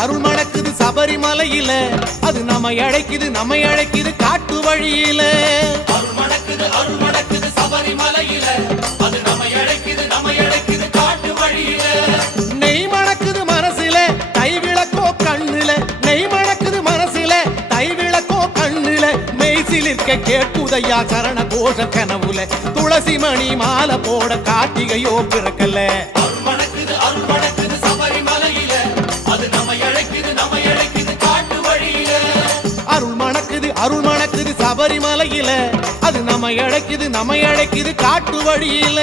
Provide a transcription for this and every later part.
அருள் மணக்குது சபரிமலையில அது நம்ம அழைக்குது காட்டு வழியில அருள் மணக்குது சபரிமலையில அது நம்ம அழைக்குது காட்டு வழியில நெய் மணக்குது மனசுல கைவிளக்கோ கண்ணுல நெய் மணக்குது மனசுல கைவிளக்கோ கண்ணுல மெய்சிலிருக்க கேட்குதையா சரண கோஷ கனவுல துளசி மணி மாலை போட கார்த்திகையோ பிறக்கல அருள் மணக்குது சபரிமலையில அது நம்ம அழைக்குது காட்டு வழியில அருள் மணக்குது சபரிமலையில அது நம்ம அழைக்குது காட்டு வழியில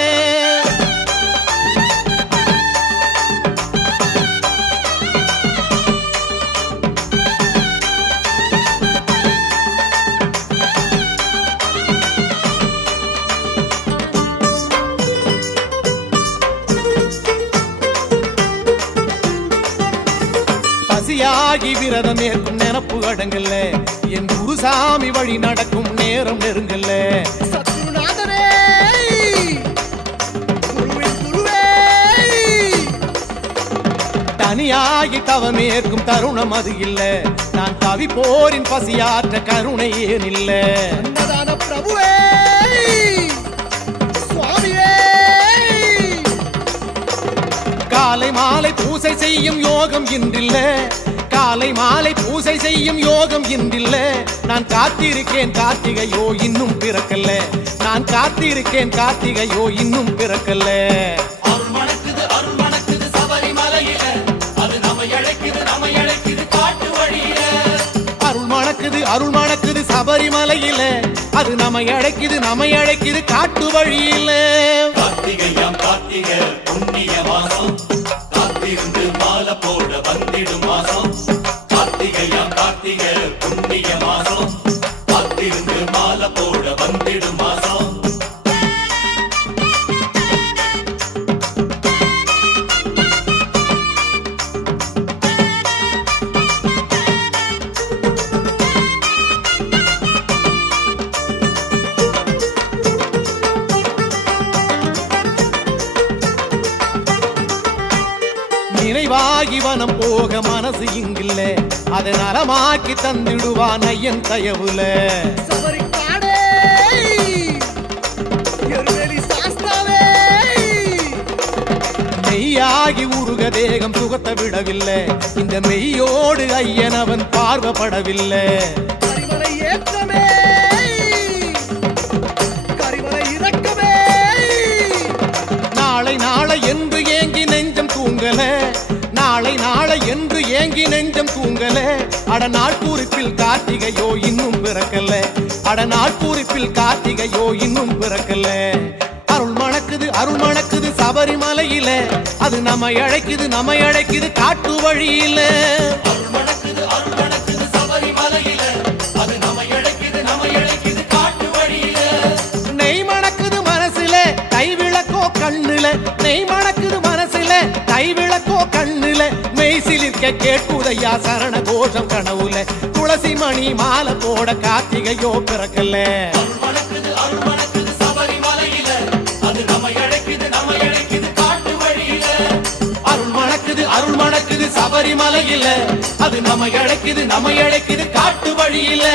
பசியாகி விரதம் ஏற்கும் நினப்பு அடங்கல்ல என் குருசாமி வழி நடக்கும் நேரம் நெருங்கல்ல தனியாகி தவமேற்கும் தருணம் அது இல்ல நான் தவி போரின் பசியாற்ற கருணை ஏன் இல்ல பிரபுவே காலை மாலை பூசை செய்யும் யோகம் இன்றில்ல காலை மாலை பூசை செய்யும் யோகம் இன்றில்ல நான் காத்திருக்கேன் கார்த்திகையோ இன்னும் பிறக்கல்ல நான் காத்திருக்கேன் கார்த்திகையோ இன்னும் பிறக்கல்ல அருள் மணக்குது சபரிமலையில அது நம்ம அழைக்குது காட்டு வழியில அருள் மணக்குது சபரிமலையில அது நம்ம அழைக்குது காட்டு வழியில கார்த்திகையாம் கார்த்திகை புண்ணிய மாசம் காத்திருந்து மாலை போட வந்திடும் மாசம் கார்த்திகையாம் கார்த்திகை புண்ணிய மாசம் காத்திருந்து மாலை போட வந்திடும் மாசம் நினைவாகி வனம் போக மனசு இங்கில்ல அதை நலமாக்கி தந்திடுவான் ஐயன் தயவுல மெய்யாகி உருக தேகம் சுகத்தை விடவில்லை இந்த மெய்யோடு ஐயன் அவன் பார்வப்படவில்லை நாளை என்று ஏங்கி நெஞ்சம் தூங்கல நாளை என்று ஏங்கி நெஞ்சம் தூங்கல அட நாட்பூரிப்பில் கார்த்திகையோ இன்னும் பிறக்கல இன்னும் பிறக்கல அருள் மணக்குது சபரிமலையில அது நம்ம அழைக்குது காட்டு வழியில அருள் மணக்குது சபரிமலையில அது நம்ம அழைக்குது காட்டு வழியில நெய் மணக்குது மனசுல கைவிளக்கோ கண்ணுல நெய் மணக்குது மனசுல கைவிளக்கோ கண்ணுல மெய்சிலிருக்க கேட்குதையா சரண கோஷம் கனவுல துளசி மணி மாலை போட கார்த்திகையோ பிறக்கல அருள் மணக்குது சபரிமலையில அது நம்ம அழைக்குது காட்டு வழியில அருள் மணக்குது சபரிமலையில அது நம்ம அழைக்குது காட்டு வழியில